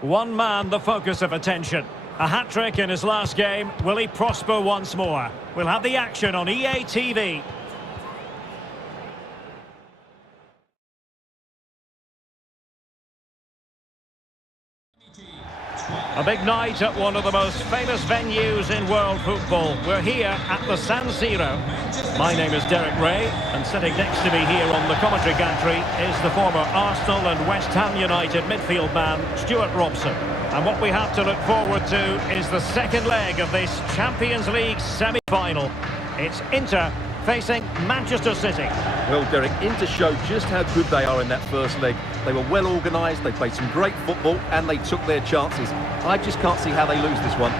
One man the focus of attention. A hat-trick in his last game. Will he prosper once more? We'll have the action on EA TV. A big night at one of the most famous venues in world football. We're here at the San Siro. My name is Derek Ray, and sitting next to me here on the commentary gantry is the former Arsenal and West Ham United midfield man, Stuart Robson. And what we have to look forward to is the second leg of this Champions League semi-final. It's Inter facing Manchester City. Well, Derek, Inter showed just how good they are in that first leg. They were well organised, they played some great football, and they took their chances. I just can't see how they lose this one.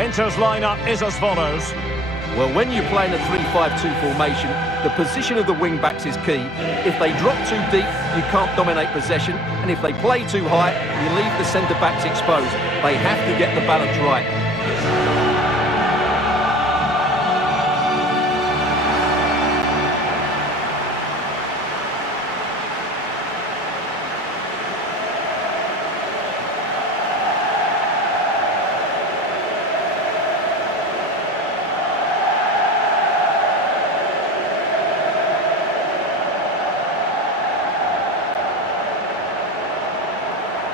Inter's lineup is as follows. Well, when you play in a 3-5-2 formation, the position of the wing-backs is key. If they drop too deep, you can't dominate possession, and if they play too high, you leave the centre-backs exposed. They have to get the balance right.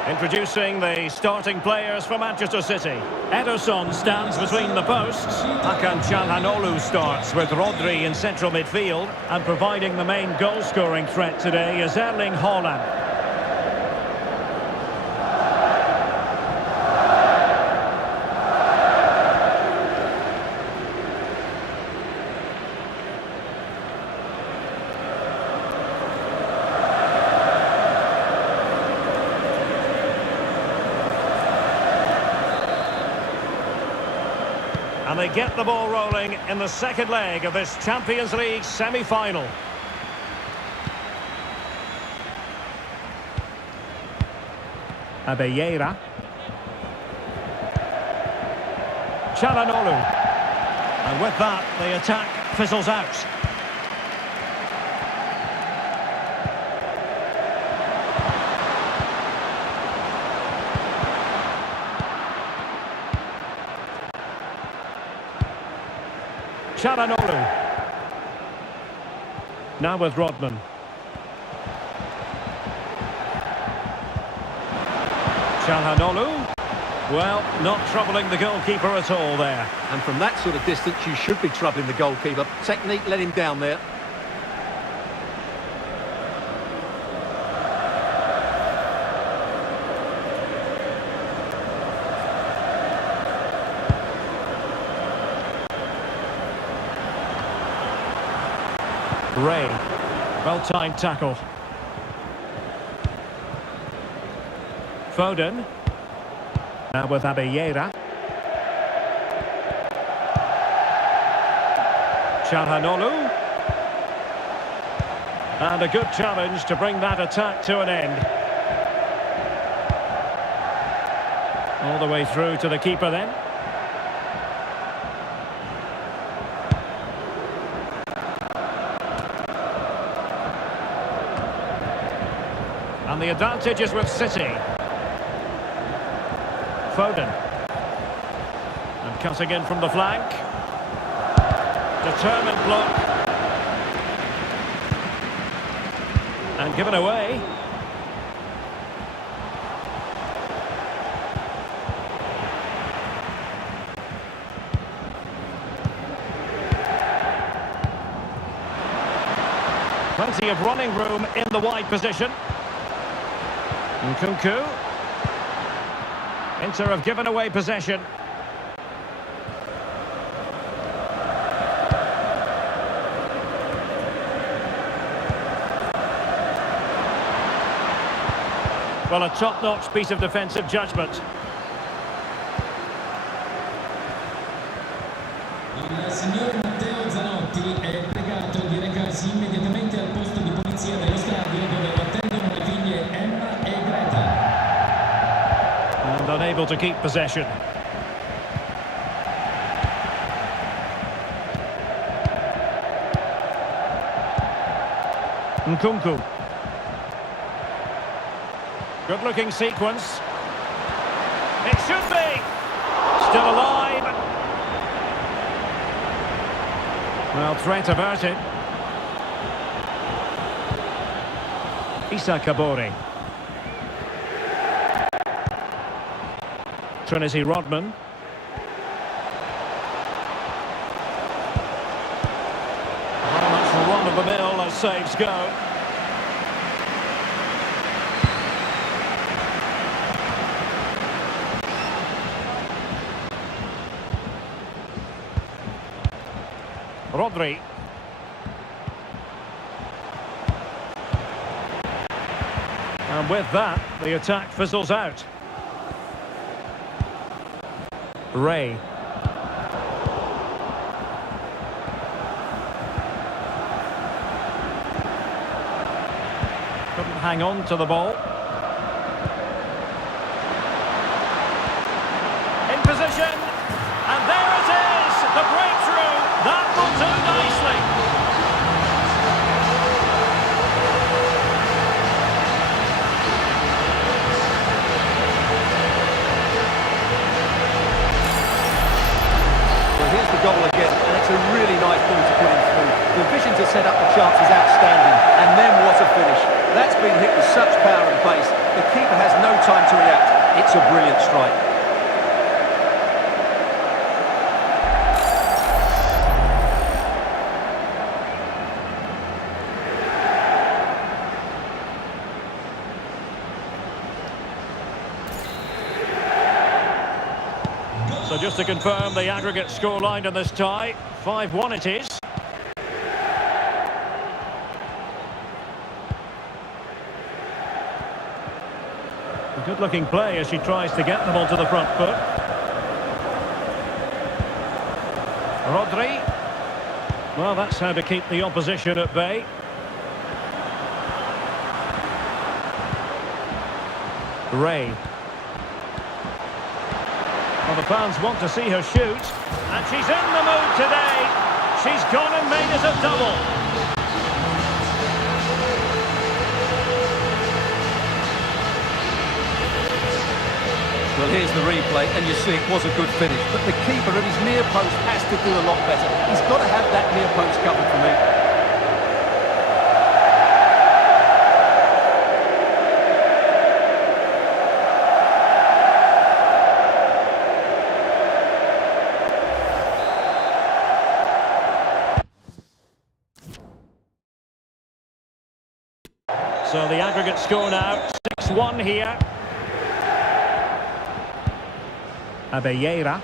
Introducing the starting players for Manchester City. Ederson stands between the posts. Hakan Çalhanoğlu starts with Rodri in central midfield. And providing the main goal-scoring threat today is Erling Haaland. And they get the ball rolling in the second leg of this Champions League semi-final. Abeyera. Çalhanoğlu. And with that, the attack fizzles out. Çalhanoğlu. Now with Rodman. Çalhanoğlu. Well, not troubling the goalkeeper at all there. And from that sort of distance, you should be troubling the goalkeeper. Technique let him down there. Ray, well-timed tackle. Foden. Now with Abeyera. Çalhanoğlu. And a good challenge to bring that attack to an end. All the way through to the keeper then. And the advantage is with City. Foden. And cutting in from the flank. Determined block. And given away. Plenty of running room in the wide position. Nkunku. Inter have given away possession. Well, a top-notch piece of defensive judgment. Il signor Matteo Zanotti è pregato di recarsi immediatamente al posto di polizia dello stadio dove lo attendono le figlie Emma e Greta. And unable to keep possession. Nkunku. Good-looking sequence. It should be. Still alive. Well, threat averted. Keybord. Trinity Rodman. Very much run-of-the-mill as saves go. Rodri. And with that, the attack fizzles out. Ray. Couldn't hang on to the ball. In position. And there it is, the breakthrough. That will do nicely. Well, here's the goal again, and it's a really nice ball to put him through. The vision to set up the chance is outstanding, and then what a finish. That's been hit with such power and pace. The keeper has no time to react. It's a brilliant strike. So just to confirm the aggregate scoreline in this tie, 5-1 it is. A good-looking play as she tries to get them onto the front foot. Rodri. Well, that's how to keep the opposition at bay. Ray. Well, the fans want to see her shoot, and she's in the mood today. She's gone and made it a double. Well, here's the replay, and you see it was a good finish, but the keeper at his near post has to do a lot better. He's got to have that near post covered for me. So the aggregate score now, 6-1 here. Abelleira.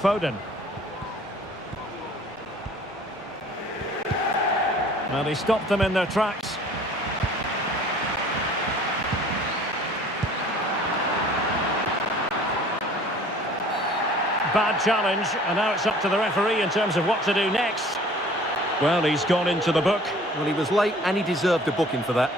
Foden. Well, he stopped them in their tracks. Bad challenge, and now it's up to the referee in terms of what to do next. Well, he's gone into the book. Well, he was late, and he deserved a booking for that.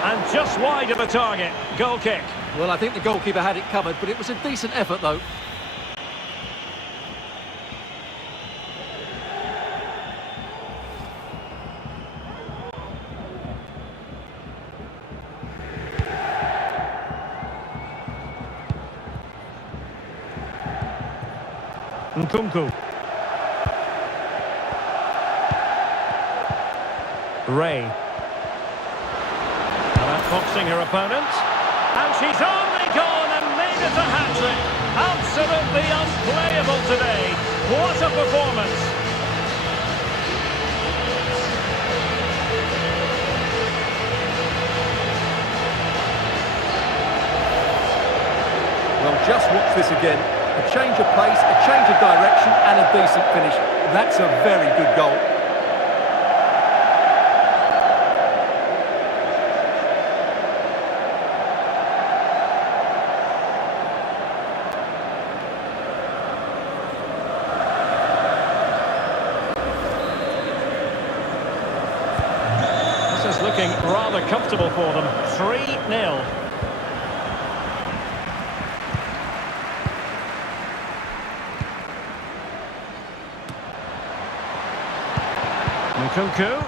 And just wide of the target. Goal kick. Well, I think the goalkeeper had it covered, but it was a decent effort, though. Nkunku. Ray. Well, that outfoxing her opponent. And she's only gone and made it a hat-trick. Absolutely unplayable today. What a performance. Well, just watch this again. A change of pace, a change of direction, and a decent finish. That's a very good goal. This is looking rather comfortable for them. 3-0. Nkunku,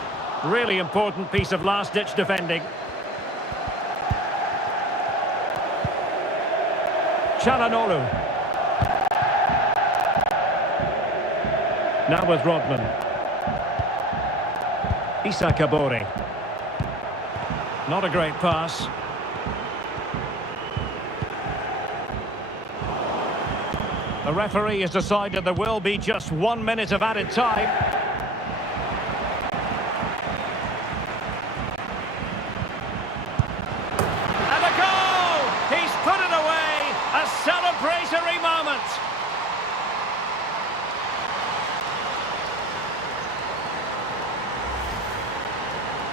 really important piece of last-ditch defending. Çalhanoğlu. Now with Rodman. Issa Kabore. Not a great pass. The referee has decided there will be just 1 minute of added time. Celebratory moment.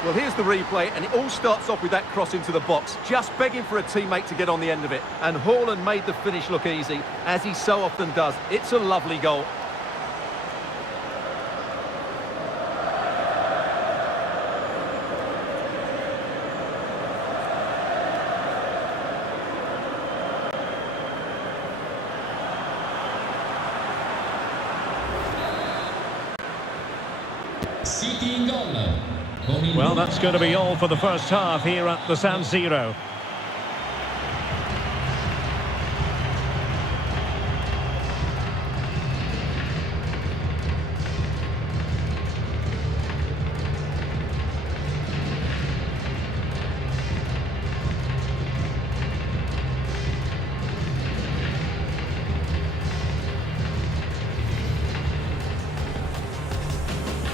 Well, here's the replay, and it all starts off with that cross into the box, just begging for a teammate to get on the end of it. And Haaland made the finish look easy, as he so often does. It's a lovely goal. City in goal. Well, that's going to be all for the first half here at the San Siro.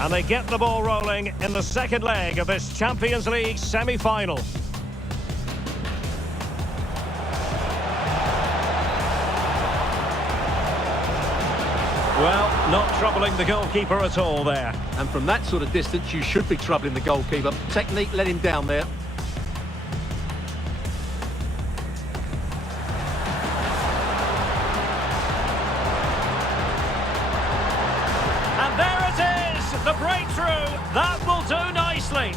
And they get the ball rolling in the second leg of this Champions League semi-final. Well, not troubling the goalkeeper at all there. And from that sort of distance, you should be troubling the goalkeeper. Technique let him down there. And there it is, the breakthrough. That will do nicely.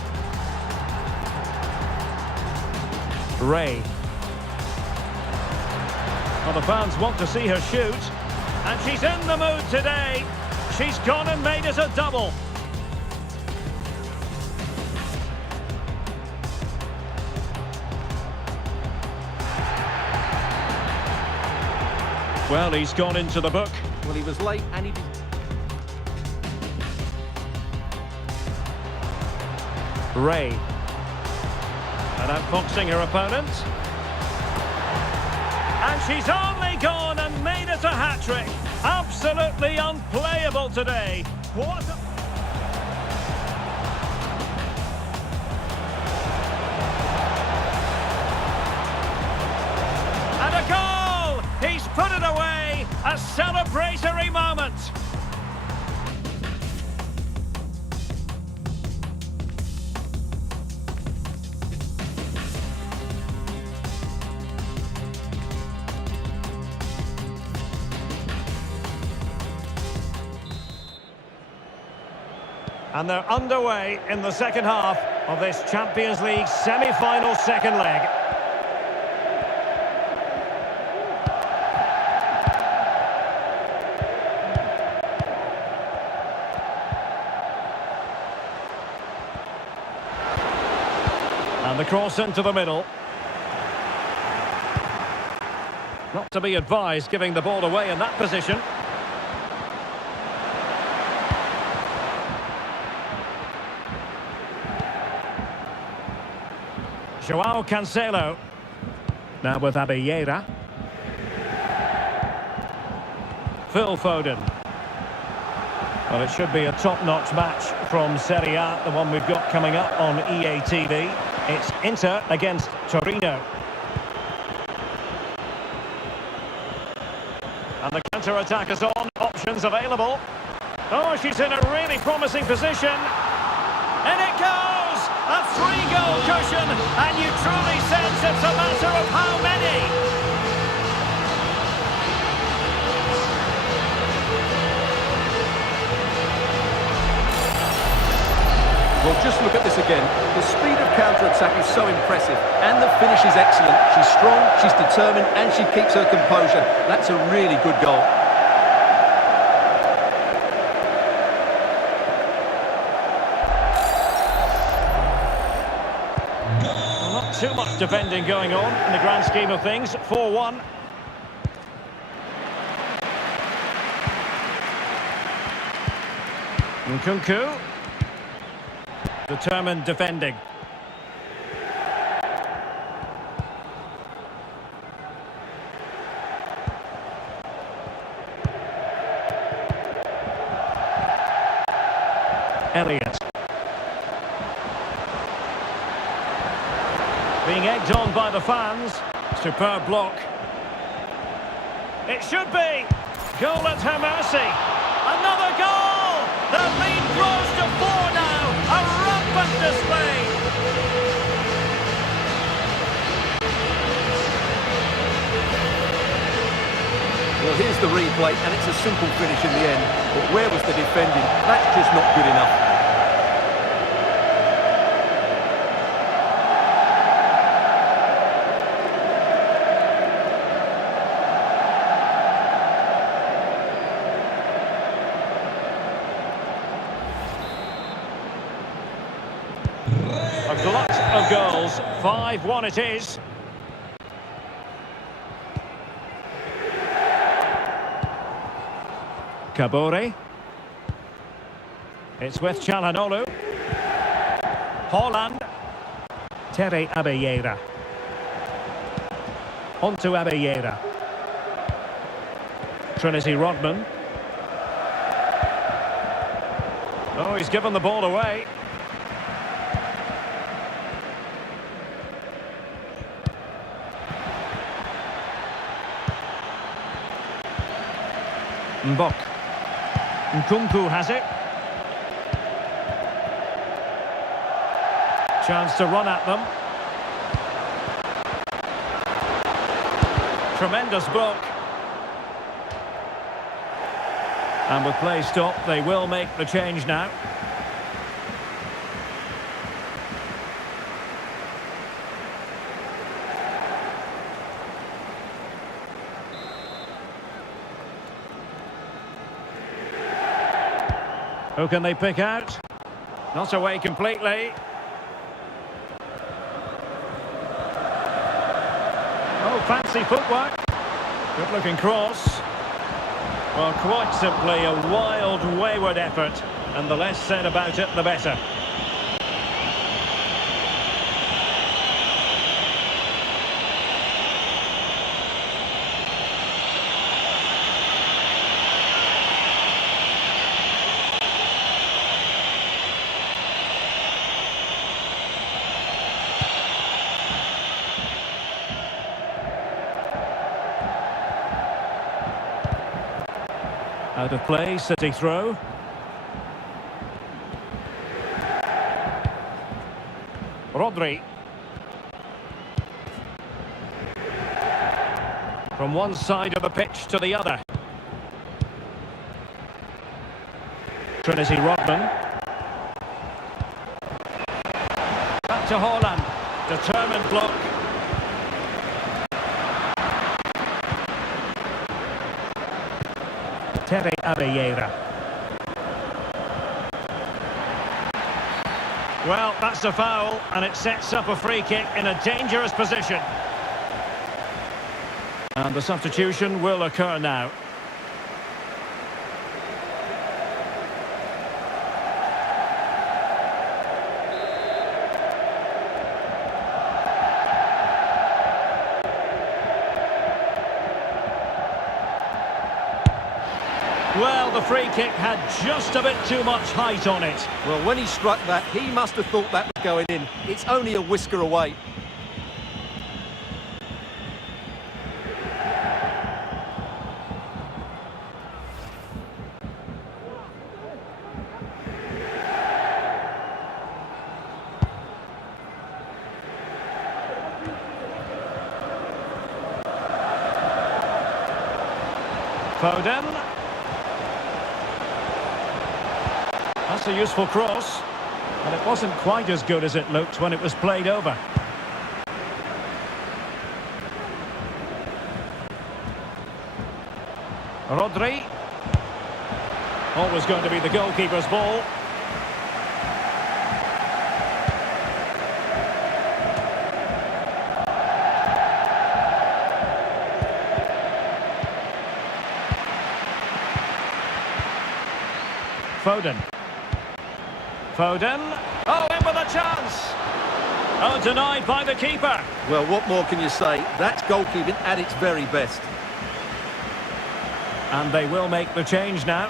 Ray. Well, the fans want to see her shoot. And she's in the mood today. She's gone and made it a double. Well, he's gone into the book. Well, he was late and he did. Ray. And outfoxing her opponent. And she's only gone and made it a hat-trick. Absolutely unplayable today. What a... And a goal! He's put it away. A celebratory moment. And they're underway in the second half of this Champions League semi-final second leg. And the cross into the middle. Not to be advised giving the ball away in that position. Joao Cancelo. Now with Abelleira. Phil Foden. Well, it should be a top-notch match from Serie A, the one we've got coming up on EA TV. It's Inter against Torino. And the counter-attack is on, options available. Oh, she's in a really promising position. And it goes! A 3-goal cushion, and you truly sense it's a matter of how many. Well, just look at this again. The speed of counter-attack is so impressive, and the finish is excellent. She's strong, she's determined, and she keeps her composure. That's a really good goal. Well, not too much defending going on in the grand scheme of things. 4-1. Nkunku. Determined defending. Elliott. Being egged on by the fans. Superb block. It should be. Goal at her mercy. Another goal! The lead grows to 4 now. A rampant display. Well, here's the replay, and it's a simple finish in the end. But where was the defending? That's just not good enough. A glut of goals. 5-1 it is. Keybord. It's with Çalhanoğlu. Haaland. Terry Abelleira. Onto Abelleira. Trinity Rodman. Oh, he's given the ball away. Mbok. Nkunku has it. Chance to run at them. Tremendous block. And with play stopped, they will make the change now. Who can they pick out? Not away completely. Oh, fancy footwork. Good looking cross. Well, quite simply a wild, wayward effort. And the less said about it, the better. Out of play, City throw. Rodri. From one side of the pitch to the other. Trinity Rodman. Back to Haaland. Determined block. Terry Abelleira. Well, that's a foul, and it sets up a free kick in a dangerous position. And the substitution will occur now. Well, the free kick had just a bit too much height on it. Well, when he struck that, he must have thought that was going in. It's only a whisker away. Foden. That's a useful cross. And it wasn't quite as good as it looked when it was played over. Rodri. Always going to be the goalkeeper's ball. Foden. Foden. Oh, in with a chance. Oh, denied by the keeper. Well, what more can you say? That's goalkeeping at its very best. And they will make the change now.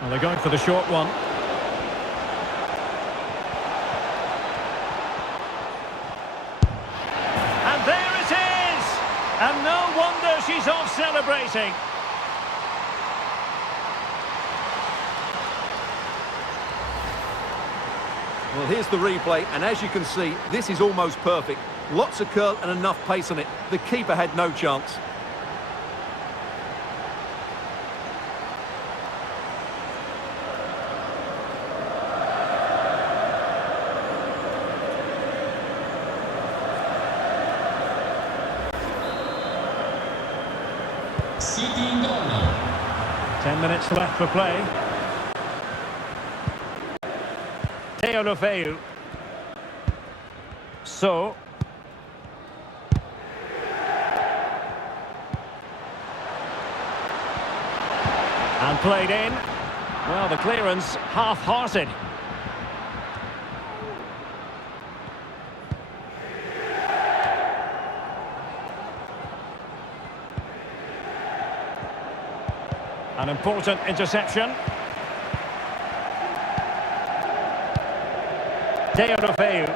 Well, they're going for the short one. And there it is! And no wonder she's off celebrating. Well, here's the replay, and as you can see, this is almost perfect. Lots of curl and enough pace on it. The keeper had no chance. City in goal. 10 minutes left for play. Deulofeu. So. And played in. Well, the clearance half-hearted. An important interception. Deulofeu.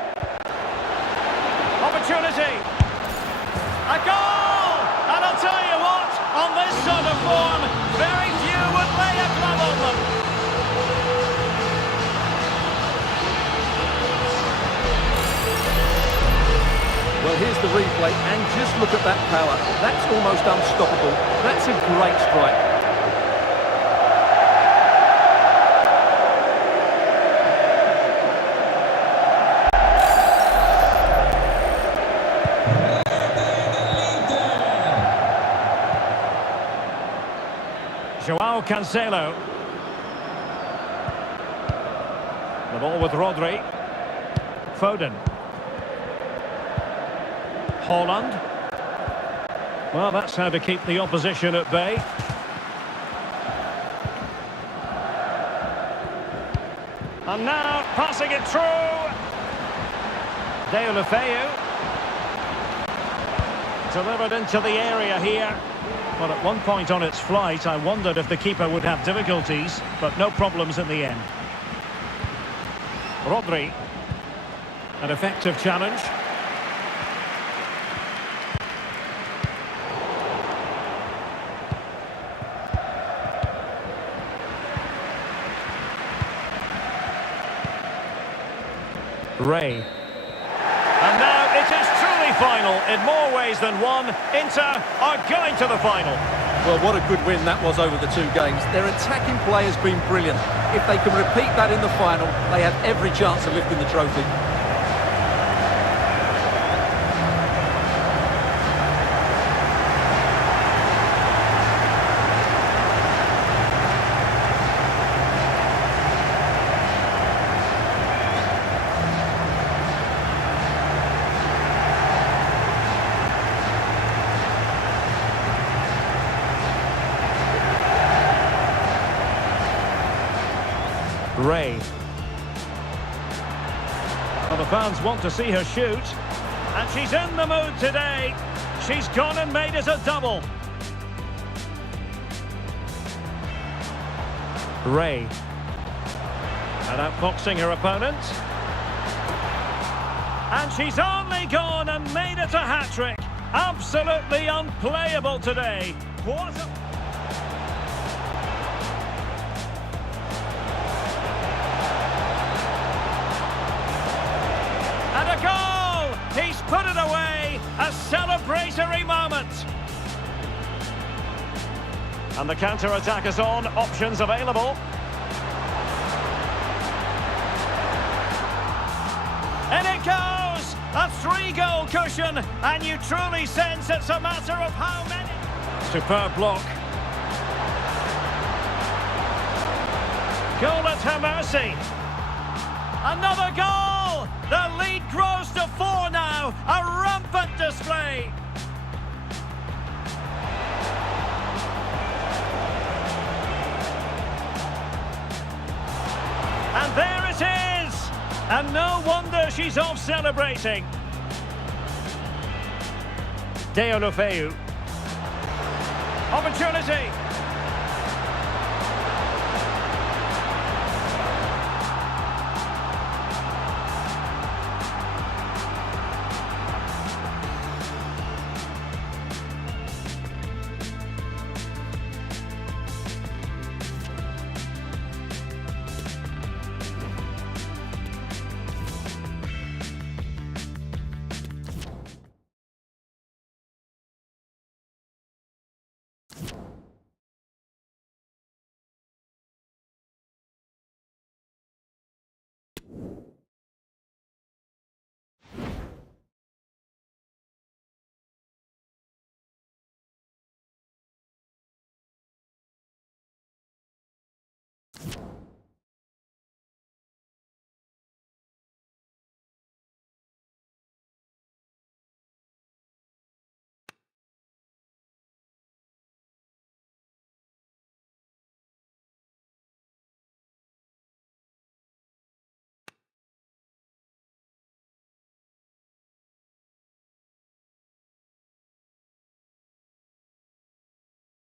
Opportunity. A goal! And I'll tell you what, on this sort of form, very few would lay a glove on them. Well, here's the replay, and just look at that power. That's almost unstoppable. That's a great strike. Joao Cancelo. The ball with Rodri. Foden. Holland. Well, that's how to keep the opposition at bay. And now passing it through. Deulofeu. Delivered into the area here. Well, at one point on its flight, I wondered if the keeper would have difficulties, but no problems in the end. Rodri. An effective challenge. Ray. And now it is truly final. In more ways than one, Inter are going to the final. Well, what a good win that was over the two games. Their attacking play has been brilliant. If they can repeat that in the final, they have every chance of lifting the trophy. Ray. Well, the fans want to see her shoot. And she's in the mood today. She's gone and made it a double. Ray. And outboxing her opponent. And she's only gone and made it a hat-trick. Absolutely unplayable today. What a... And a goal! He's put it away. A celebratory moment. And the counter-attack is on. Options available. And it goes! A 3-goal cushion, and you truly sense it's a matter of how many... Superb block. Goal at her mercy. Another goal! The lead grows to 4 now. A rampant display. And there it is! And no wonder she's off celebrating. Deolofeu. Opportunity.